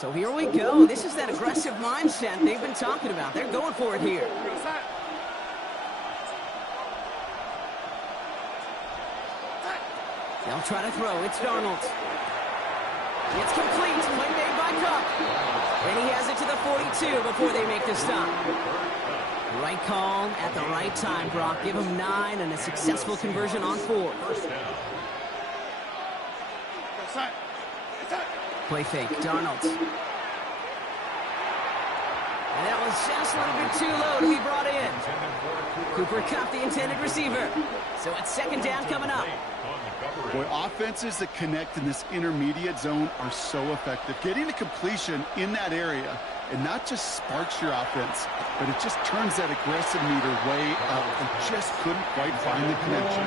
So here we go. This is that aggressive mindset they've been talking about. They're going for it here. They'll try to throw. It's Darnold. It's complete. Play made by Cup. And he has it to the 42 before they make the stop. Right call at the right time, Brock. Give him 9 and a successful conversion on 4. Play fake. Darnold. And that was just a little bit too low to be brought in. Cooper Kupp, the intended receiver. So it's second down coming up. Boy, offenses that connect in this intermediate zone are so effective. Getting a completion in that area, and not just sparks your offense, but it just turns that aggressive meter way up. And just couldn't quite find the connection.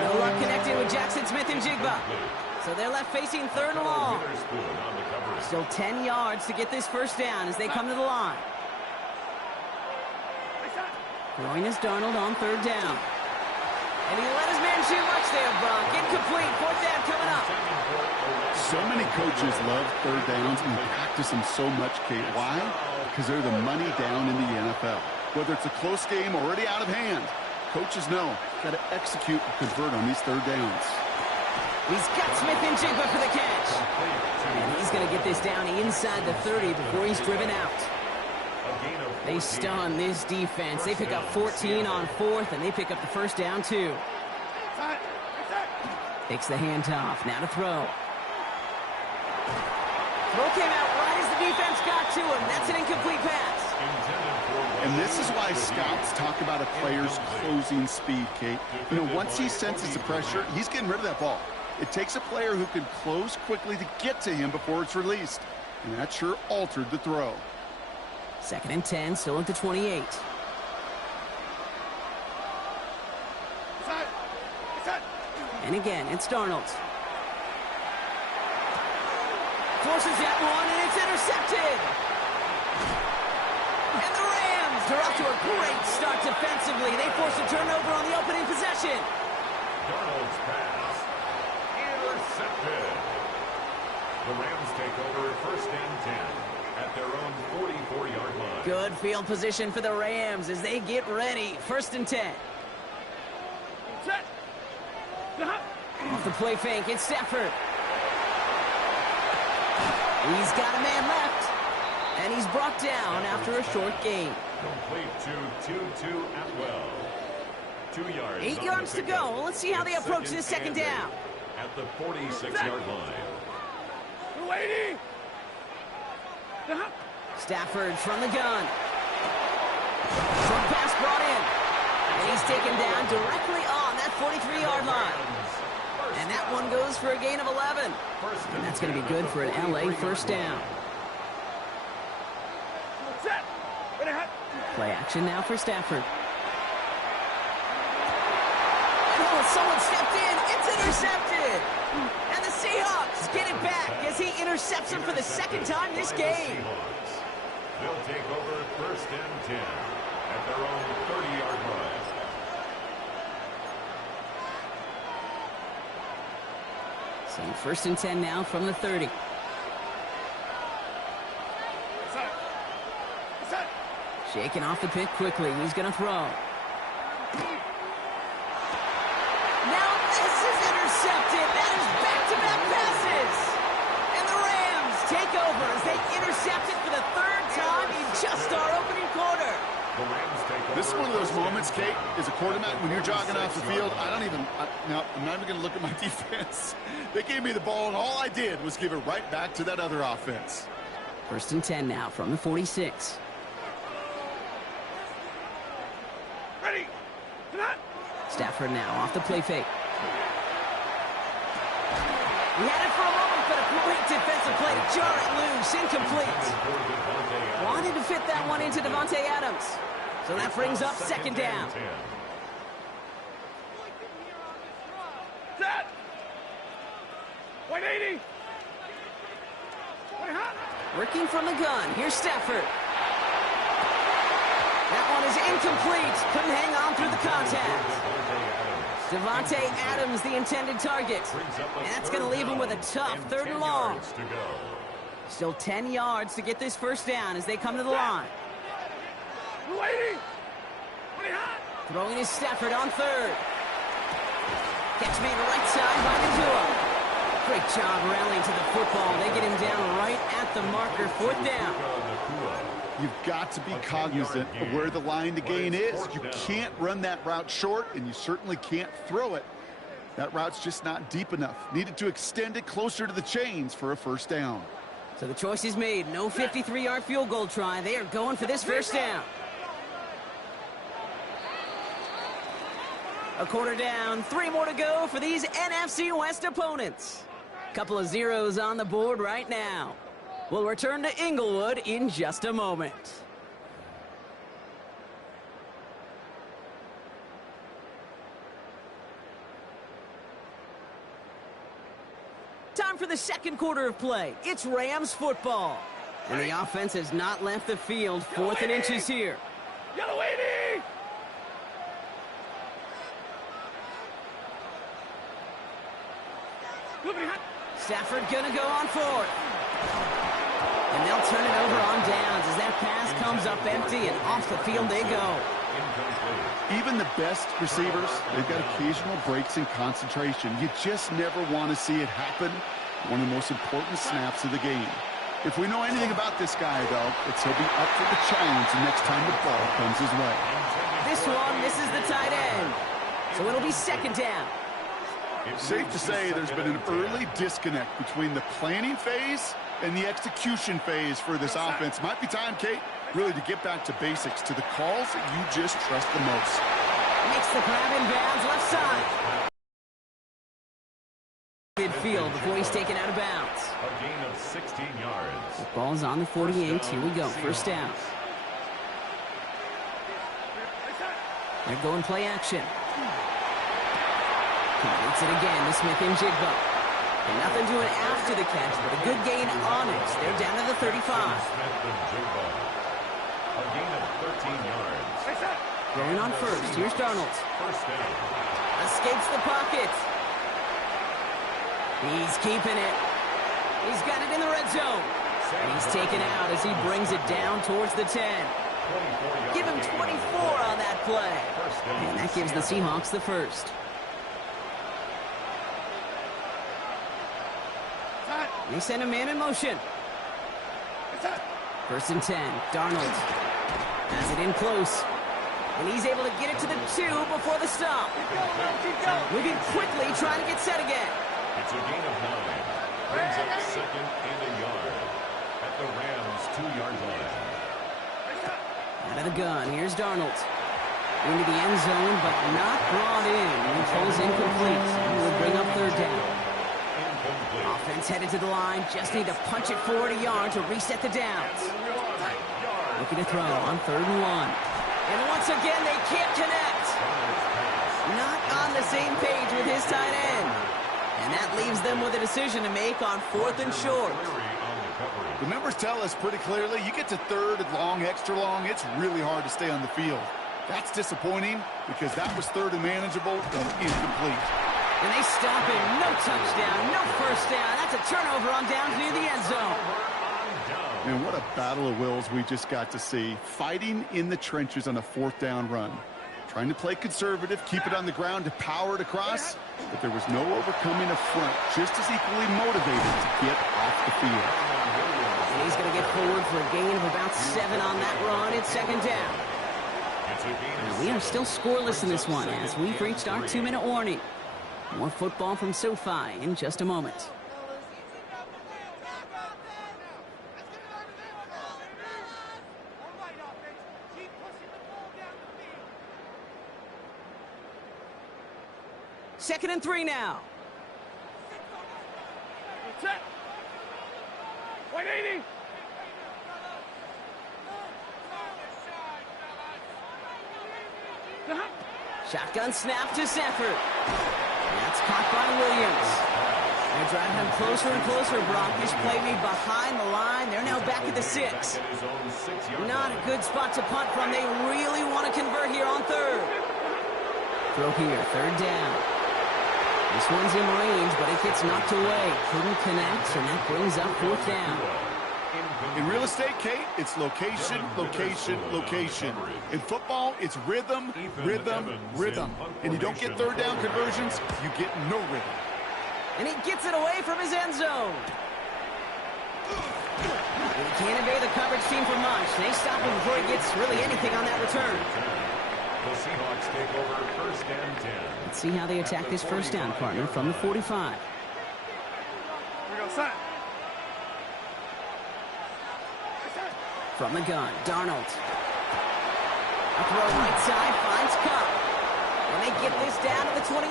No luck connecting with Jackson Smith and Jigba. So they're left facing third and long. Still 10 yards to get this first down as they come to the line. Throwing is Darnold on third down. And he let his man shoot much there, Brock. Incomplete. Fourth down coming up. So many coaches love third downs and practice them so much, Kate. Why? Because they're the money down in the NFL. Whether it's a close game or already out of hand, coaches know got to execute and convert on these third downs. He's got Smith and Jigba for the catch. And he's going to get this down inside the 30 before he's driven out. They stun this defense. They pick up 14 on 4th, and they pick up the first down, too. Takes the handoff. Now to throw. Throw came out right as the defense got to him. That's an incomplete pass. And this is why scouts talk about a player's closing speed, Kate. You know, once he senses the pressure, he's getting rid of that ball. It takes a player who can close quickly to get to him before it's released. And that sure altered the throw. Second and 10, still at the 28. And again, it's Darnold. Forces that one, and it's intercepted. And the Rams are off to a great start defensively. They force a turnover on the opening possession. Darnold's pass. Intercepted. The Rams take over first and 10 at their own 44-yard line. Good field position for the Rams as they get ready. First and 10. Off the play fake, it's Stafford. He's got a man left. And he's brought down after a short gain. Complete to Tutu Atwell. 2 yards. 8 yards to go. Let's see how they approach this second down. At the 46-yard line. Waiting. Stafford from the gun. Short pass brought in. And he's taken down directly on that 43-yard line. And that one goes for a gain of 11. And that's going to be good for an LA first down. Play action now for Stafford. Oh, someone stepped in. It's intercepted. And the Seahawks get it back as he intercepts him for the second time this game. They'll take over first and 10 at their own 30-yard line. So first and 10 now from the 30. Shaking off the pick quickly. He's going to throw. Now this is intercepted. That is back-to-back passes. And the Rams take over as they intercept it for the third time in just our opening quarter. This is one of those moments, Kate, as a quarterback, when you're jogging off the field, I'm not even going to look at my defense. They gave me the ball, and all I did was give it right back to that other offense. First and 10 now from the 46. Ready. Stafford now off the play fake. He had it for a moment, but a great defensive play to jar it loose. Incomplete. Wanted to fit that one into Davante Adams. So that brings up second down. Set. 180. Working from the gun. Here's Stafford. That one is incomplete. Couldn't hang on through the contact. Davante Adams, the intended target. And that's going to leave him with a tough third and long. Still 10 yards to get this first down as they come to the line. Throwing is Stafford on third. Catch made right side by Nakua. Great job rallying to the football. They get him down right at the marker, fourth down. You've got to be cognizant of where the line to gain is. You can't run that route short, and you certainly can't throw it. That route's just not deep enough. Needed to extend it closer to the chains for a first down. So the choice is made. No 53-yard field goal try. They are going for this first down. A quarter down, 3 more to go for these NFC West opponents. Couple of zeros on the board right now. We'll return to Inglewood in just a moment. Time for the second quarter of play. It's Rams football. And the offense has not left the field. 4th and inches here. Yellow 80! Stafford gonna go on 4th. And they'll turn it over on downs as that pass comes up empty and off the field they go. Even the best receivers, they've got occasional breaks in concentration. You just never want to see it happen. One of the most important snaps of the game. If we know anything about this guy, though, it's he'll be up for the challenge the next time the ball comes his way. This one misses the tight end. So it'll be second down. Safe to say there's been an early disconnect between the planning phase and the execution phase for this offense. Might be time, Kate, really to get back to basics, to the calls that you just trust the most. Makes the grab in bounds left side. Midfield before he's taken out of bounds. A gain of 16 yards. The ball's on the 48. Here we go. First down. They're going play action. Completes it again to Smith and Jigba. And nothing doing after the catch, but a good gain on it. They're down to the 35. Smith and Jigba. A gain of 13 yards. Going on first. Here's Darnold. First down. Escapes the pocket. He's keeping it. He's got it in the red zone. And he's taken out as he brings it down towards the 10. Give him 24 on that play. And that gives the Seahawks the first. They send a man in motion. 1st and 10. Darnold has it in close. And he's able to get it to the 2 before the stop. Moving quickly, trying to get set again. It's a gain of 9. Brings up second and a yard at the Rams' 2-yard line. Out of the gun, here's Darnold. Into the end zone, but not brought in. And he pulls incomplete. And will bring up 3rd down. Offense headed to the line. Just need to punch it forward a yard to reset the downs. Looking to throw on 3rd and 1. And once again, they can't connect. Not on the same page with his tight end. And that leaves them with a decision to make on 4th and short. The numbers tell us pretty clearly, you get to 3rd and long, extra long, it's really hard to stay on the field. That's disappointing because that was 3rd and manageable and incomplete. And they stop him. No touchdown, no first down. That's a turnover on downs near the end zone. And what a battle of wills we just got to see. Fighting in the trenches on a 4th down run. Trying to play conservative, keep it on the ground to power it across. But there was no overcoming a front, just as equally motivated to get off the field. And he's going to get forward for a gain of about 7 on that run. It's 2nd down. And we are still scoreless in this one as we've reached our 2-minute warning. More football from SoFi in just a moment. Second and 3 now. 180. Shotgun snap to Stafford. That's caught by Williams. They're driving him closer and closer, Brock. This play made behind the line. They're now back at the 6. Not a good spot to punt from. They really want to convert here on 3rd. Throw here, 3rd down. This one's in range, but it gets knocked away. Couldn't connect, and that brings up 4th down. In real estate, Kate, it's location, location, location. In football, it's rhythm, rhythm, rhythm. And you don't get third down conversions, you get no rhythm. And he gets it away from his end zone. And he can't evade the coverage team for much. They stop him before he gets really anything on that return. The Seahawks take over 1st and 10. Let's see how they attack this first down, partner, from the 45. From the gun, Darnold. A throw right side, finds Cup. And they get this down to the 28.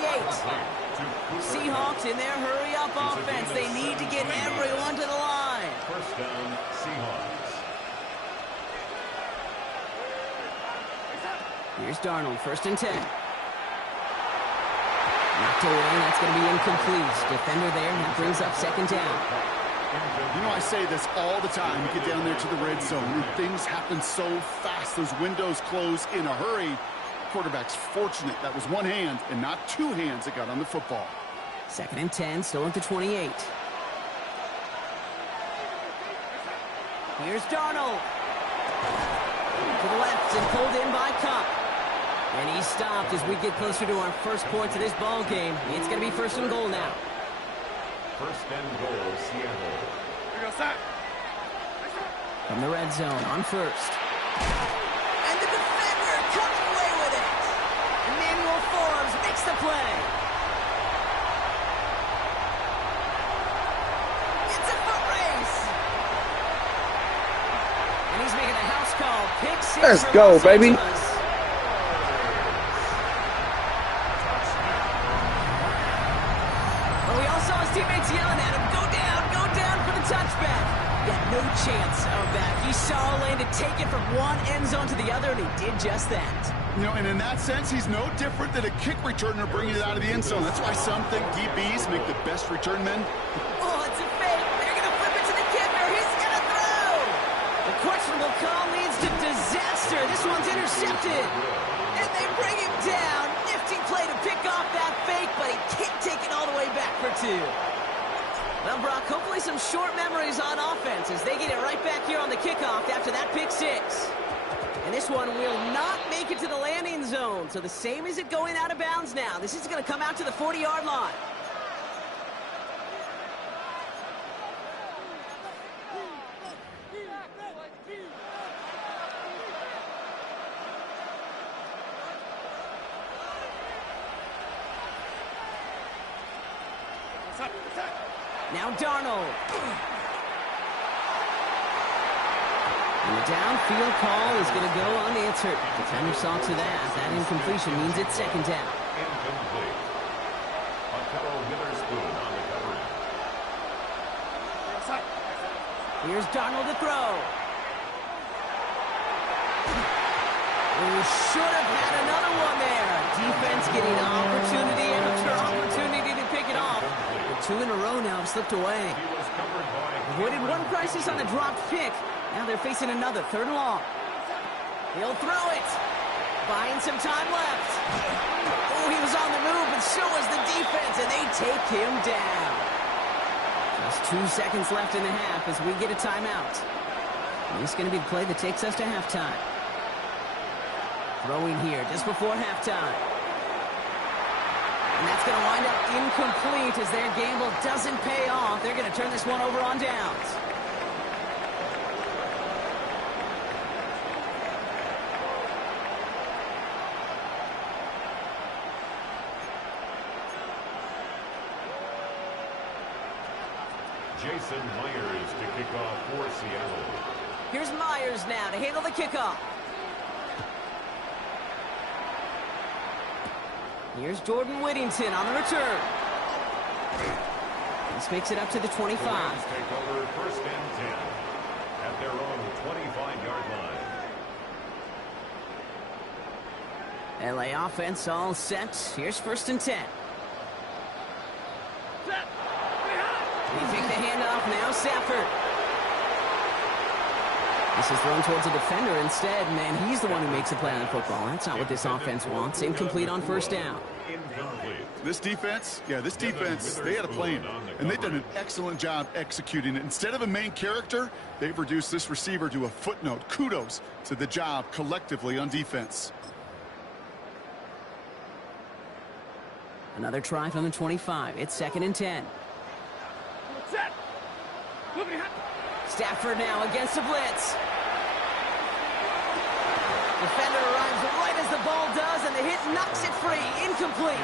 Seahawks in their hurry-up offense. They need to get everyone to the line. 1st down, Seahawks. Here's Darnold, 1st and 10. Knocked away, that's going to be incomplete. Defender there, and that brings up 2nd down. You know, I say this all the time. You get down there to the red zone, and things happen so fast. Those windows close in a hurry. Quarterback's fortunate that was one hand and not two hands that got on the football. 2nd and 10, still at the 28. Here's Darnold. To the left and pulled in by Cup. And he stopped as we get closer to our first points of this ball game. It's going to be 1st and goal now. 1st and goal, Seattle. From the red zone on 1st. And the defender comes away with it. Emmanuel Forbes makes the play. It's a foot race. And he's making a house call. Pick 6. Let's go, baby. Well, we all saw his teammates yelling at him, go down for the touchback. He had no chance of that. He saw a lane to take it from one end zone to the other, and he did just that. You know, and in that sense, he's no different than a kick returner bringing it out of the end zone. That's why some think DBs make the best return men. Oh, it's a fake. They're going to flip it to the kicker. He's going to throw. The questionable call leads to disaster. This one's intercepted. And they bring him down. Nifty play to pick off that fake, but he can't take it all the way back for 2. Well, Brock, hopefully some short memories on offense as they get it right back here on the kickoff after that pick 6. And this one will not make it to the landing zone. So the same as it going out of bounds now. This is going to come out to the 40-yard line. Now Darnold. And the downfield call is going to go unanswered. Defender saw to that. That incompletion means it's 2nd down. Incomplete. Othello Witherspoon on the coverage. Here's Darnold to throw. Oh, should have had another one there. Defense getting opportunity after opportunity to pick it off. 2 in a row now have slipped away. Avoided one crisis on a dropped pick. Now they're facing another 3rd and long. He'll throw it. Buying some time left. Oh, he was on the move, but so was the defense, and they take him down. Just 2 seconds left in the half as we get a timeout. And this is going to be the play that takes us to halftime. Throwing here just before halftime. And that's going to wind up incomplete as their gamble doesn't pay off. They're going to turn this one over on downs. Jason Myers to kick off for Seattle. Here's Myers now to handle the kickoff. Here's Jordan Whittington on the return. This makes it up to the 25. The Rams take over 1st and 10 at their own 25-yard line. LA offense all set. Here's 1st and 10. They take the handoff now, Safford. This is thrown towards a defender instead, and he's the one who makes a play on the football. That's not what this offense wants. Incomplete on 1st down. Incomplete. This defense, they had a plan, and they've done an excellent job executing it. Instead of a main character, they've reduced this receiver to a footnote. Kudos to the job collectively on defense. Another try from the 25. It's 2nd and 10. Set. Stafford now against a blitz. Defender arrives right as the ball does, and the hit knocks it free. Incomplete.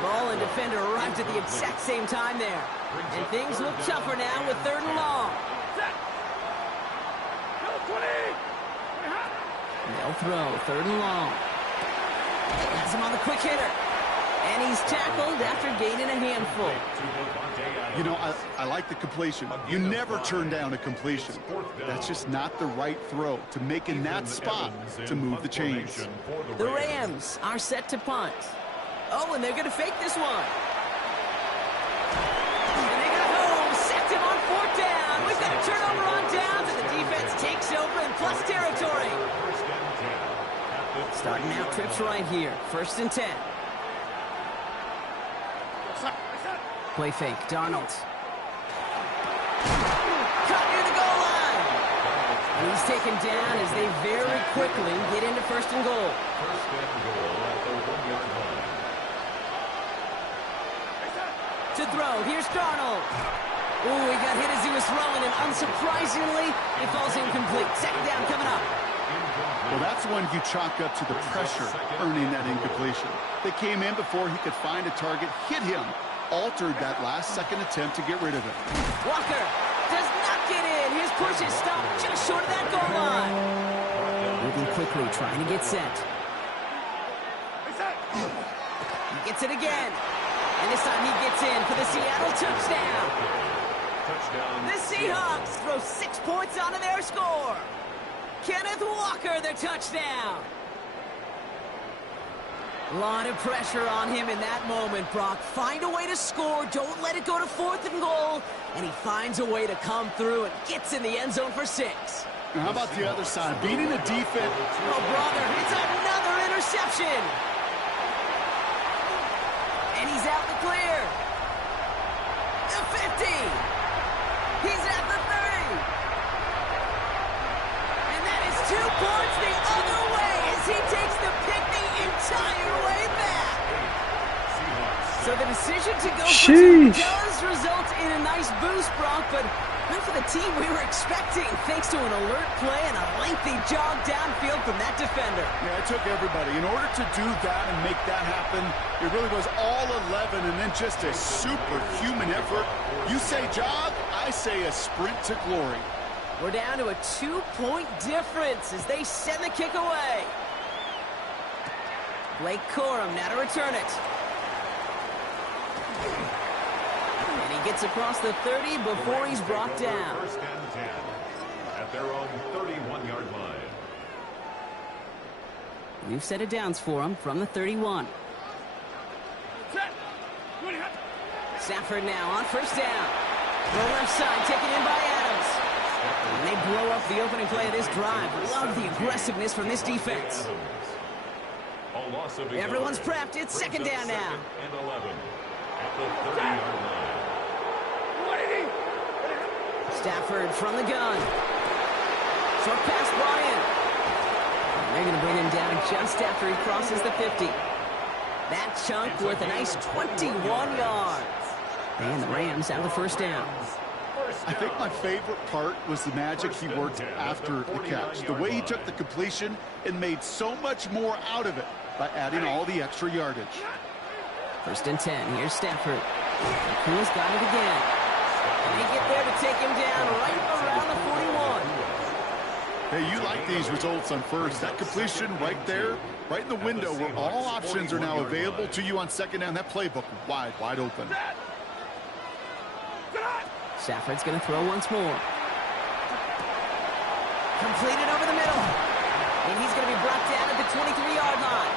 Ball and defender arrived at the exact same time there. And things look tougher now with 3rd and long. They'll throw 3rd and long. Has him on the quick hitter. And he's tackled after gaining a handful. You know, I like the completion. You never turn down a completion. That's just not the right throw to make in that spot to move the chains. The Rams are set to punt. Oh, and they're going to fake this one. And they got home, sacked him on 4th down. We've got a turnover on downs, and the defense takes over in plus territory. Starting out trips right here. 1st and 10. Play fake, Darnold. Cut near the goal line. And he's taken down as they very quickly get into 1st and goal. 1st and goal at the 1-yard line. To throw, here's Darnold. Ooh, he got hit as he was throwing, and unsurprisingly, it falls incomplete. 2nd down coming up. Well, that's one you chalk up to the pressure earning that incompletion. They came in before he could find a target, hit him, altered that last-second attempt to get rid of it. Walker does not get in. His push is stopped just short of that goal line. Moving quickly, trying to get set. He gets it again. And this time he gets in for the Seattle touchdown. The Seahawks throw 6 points onto their score. Kenneth Walker, their touchdown. A lot of pressure on him in that moment, Brock. Find a way to score. Don't let it go to 4th and goal. And he finds a way to come through and gets in the end zone for 6. Now, how about the other side? Beating a defense. Oh, brother, it's another interception. And he's out the clear. The 50. He's at the 30. And that is 2 points the other way as he takes the pick the entire way back. So the decision to go for 2 does result in a nice boost, Brock, but not for the team we were expecting, thanks to an alert play and a lengthy jog downfield from that defender. Yeah, it took everybody. In order to do that and make that happen, it really was all 11 and then just a superhuman effort. You say jog, I say a sprint to glory. We're down to a 2-point difference as they send the kick away. Blake Corum now to return it. And he gets across the 30 before he's brought down. 1st and 10 at their own 31-yard line. We've set it downs for him from the 31. Stafford now on 1st down. The left side taken in by Adams. And they blow up the opening play of this drive. Love the aggressiveness from this defense. Everyone's prepped. It's 2nd down now. And 11 at the 30-yard line. Stafford from the gun. Short pass, Bryant. And they're going to bring him down just after he crosses the 50. That chunk worth a nice 21 yards. And the Rams have the 1st down. I think my favorite part was the magic he worked after the catch. The way he took the completion and made so much more out of it by adding all the extra yardage. 1st and 10. Here's Stafford. Kuma's got it again. And they get there to take him down right around the 41. Hey, you like these results on 1st. That completion right there, right in the window where all options are now available to you on 2nd down. That playbook wide open. Stafford's going to throw once more. Completed over the middle. And he's going to be brought down at the 23-yard line.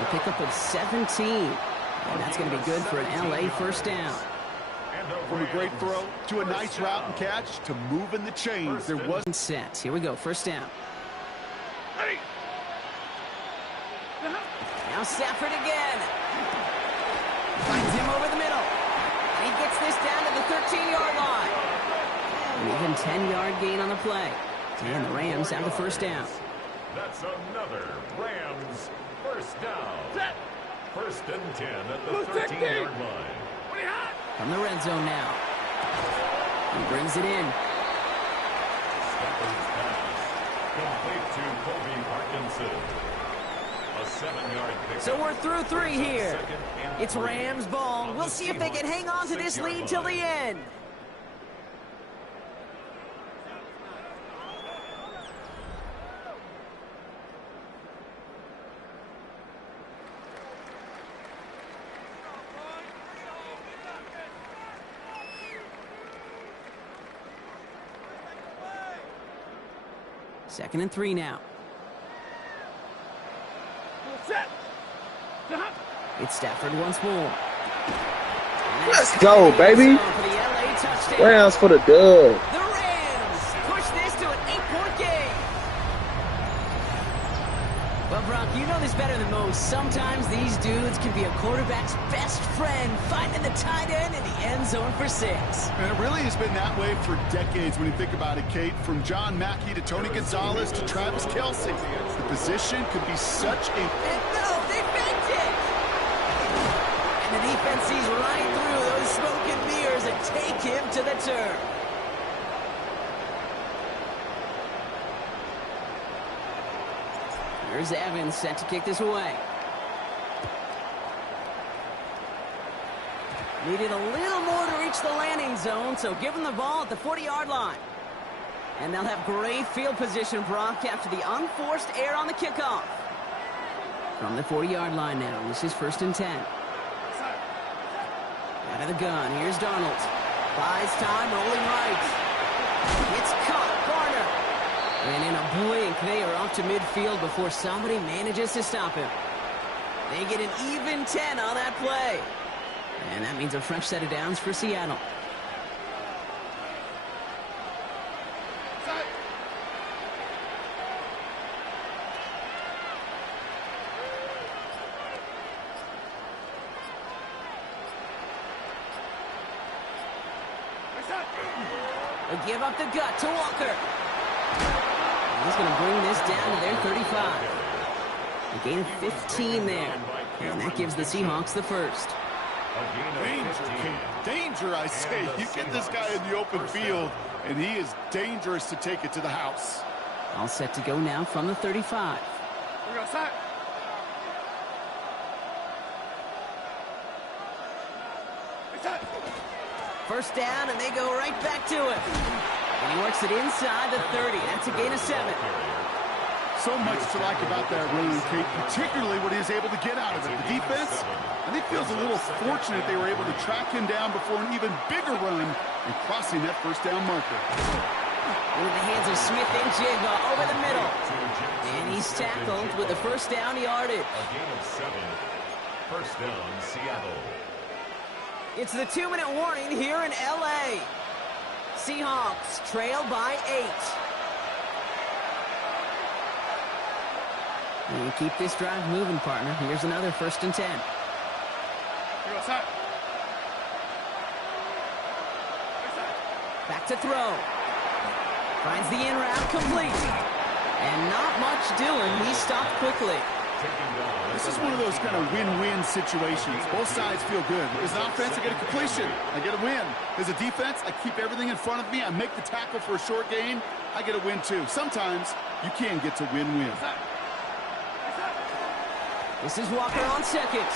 A pickup of 17. And that's going to be good for an LA 1st down. From a great throw to a nice route and catch to moving the chains. There wasn't set. Here we go. 1st down. Now Now Stafford again. Finds him over the middle. And he gets this down to the 13-yard line. An even 10-yard gain on the play. And the Rams have the first down. That's another Rams first down. First and 10 at the 13-yard line. From the red zone now. He brings it in. Stafford's pass. Complete to Kobe Parkinson. A 7-yard pickup. So we're through 3 here. It's Rams ball. We'll see if they can hang on to this lead till the end. Second and 3 now. It's Stafford once more. Let's go, baby. Rams for the dub. The Rams push this to an 8-point game. Well, Brock, you know this better than most. Sometimes these dudes can be a quarterback's best friend, finding the tight end in the end zone for 6. And it really has been that way for decades when you think about it, Kate. From John Mackey to Tony Gonzalez to Travis Kelce. The position could be such a... And no, they faked it! And the defense sees right through those smoke and mirrors and take him to the turf. Here's Evans set to kick this away. Needed a little more to reach the landing zone, so give him the ball at the 40-yard line. And they'll have great field position, Brock, after the unforced error on the kickoff. From the 40-yard line now, this is first and 10. Out of the gun, here's Darnold. Buys time, rolling right. It's caught, Garner. And in a blink, they are off to midfield before somebody manages to stop him. They get an even 10 on that play. And that means a fresh set of downs for Seattle. They give up the gut to Walker. He's going to bring this down to their 35. A gain of 15 there. And that gives the Seahawks the first. Danger, I say. You get this guy in the open field, and he is dangerous to take it to the house. All set to go now from the 35. First down, and they go right back to it. And he works it inside the 30. That's a gain of 7. So much to like about that run, Kate, particularly what he is able to get out of it. The defense, I think, feels a little fortunate they were able to track him down before an even bigger run and crossing that first down marker. Into the hands of Smith and Jigba over the middle. And he's tackled with the first down yardage. A gain of 7. First down, Seattle. It's the 2-minute warning here in L.A. Seahawks trail by 8. And you keep this drive moving, partner. Here's another first and 10. Back to throw. Finds the in route complete. And not much doing. He stopped quickly. This is one of those kind of win-win situations. Both sides feel good. As an offense, I get a completion. I get a win. As a defense, I keep everything in front of me. I make the tackle for a short gain. I get a win, too. Sometimes you can get to win-win. This is Walker on second.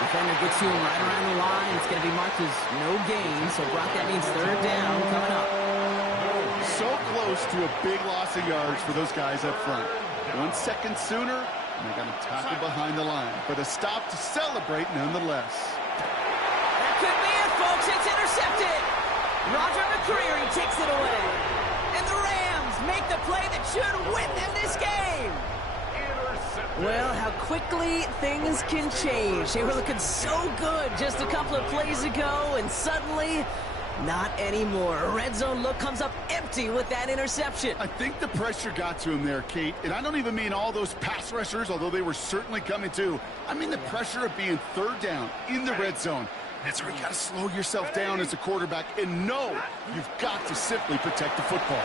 Defender gets to him right around the line. It's going to be marked as no gain. So, Brock, that means third down coming up. So close to a big loss of yards for those guys up front. 1 second sooner, and they got to tackle behind the line. But a stop to celebrate nonetheless. That could be it, folks. It's intercepted. Roger McCreary takes it away. And the Rams make the play that should win them this game. Well, how quickly things can change. They were looking so good just a couple of plays ago, and suddenly Not anymore. A red zone look comes up empty with that interception. I think the pressure got to him there, Kate. And I don't even mean all those pass rushers, although they were certainly coming too. I mean the pressure of being third down in the red zone. That's where you got to slow yourself down as a quarterback and know you've got to simply protect the football.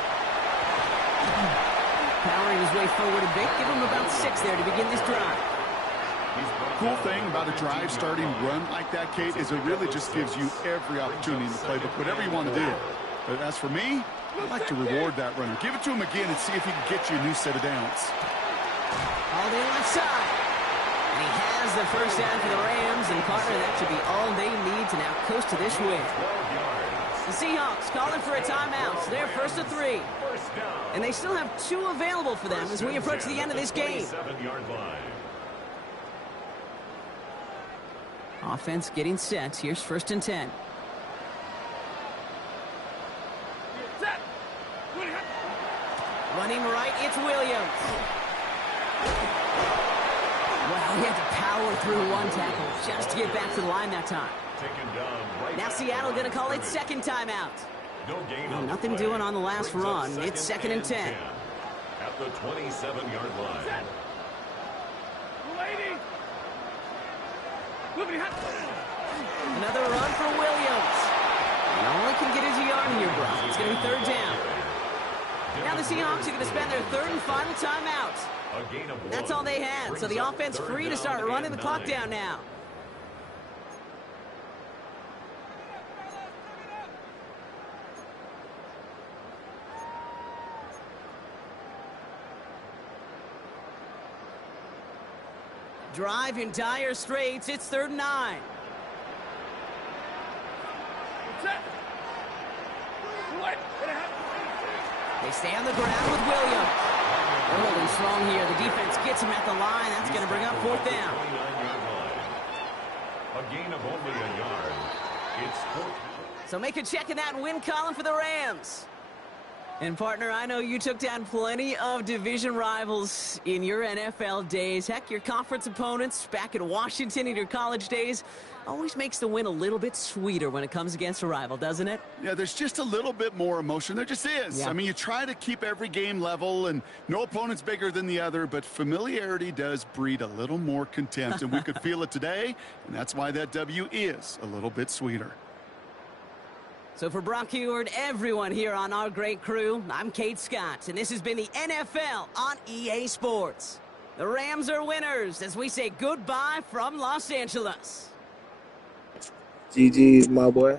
Powering his way forward a bit. Give him about 6 there to begin this drive. Cool thing about a drive starting run like that, Kate, is it really just gives you every opportunity in the playbook, whatever you want to do. But as for me, I'd like to reward that runner. Give it to him again and see if he can get you a new set of downs. All the left side. And he has the first down for the Rams, and partner, that should be all they need to now coast to this win. The Seahawks calling for a timeout. So they're first to 3. And they still have 2 available for them as we approach the end of this game. Offense getting set. Here's first and 10. Running right, it's Williams. Well, he had to power through one tackle just to get back to the line that time. Now Seattle going to call it second timeout. Well, nothing doing on the last run. It's second and 10. At the 27-yard line. Another run for Williams. He only can get his yard here, bro. It's going to be third down. Now the Seahawks are going to spend their third and final timeout. That's all they had, so the offense free to start running the clock down now. Drive in dire straits. It's third and 9. They stay on the ground with Williams. They're holding strong here. The defense gets him at the line. That's going to bring up fourth down. A gain of only a yard. It's fourth. So make a check in that win column for the Rams. And partner, I know you took down plenty of division rivals in your NFL days. Heck, your conference opponents back in Washington in your college days always makes the win a little bit sweeter when it comes against a rival, doesn't it? Yeah, there's just a little bit more emotion. There just is. Yeah. I mean, you try to keep every game level, and no opponent's bigger than the other, but familiarity does breed a little more contempt, and we could feel it today, and that's why that W is a little bit sweeter. So for Brock Heward, everyone here on our great crew, I'm Kate Scott, and this has been the NFL on EA Sports. The Rams are winners as we say goodbye from Los Angeles. GG's, my boy.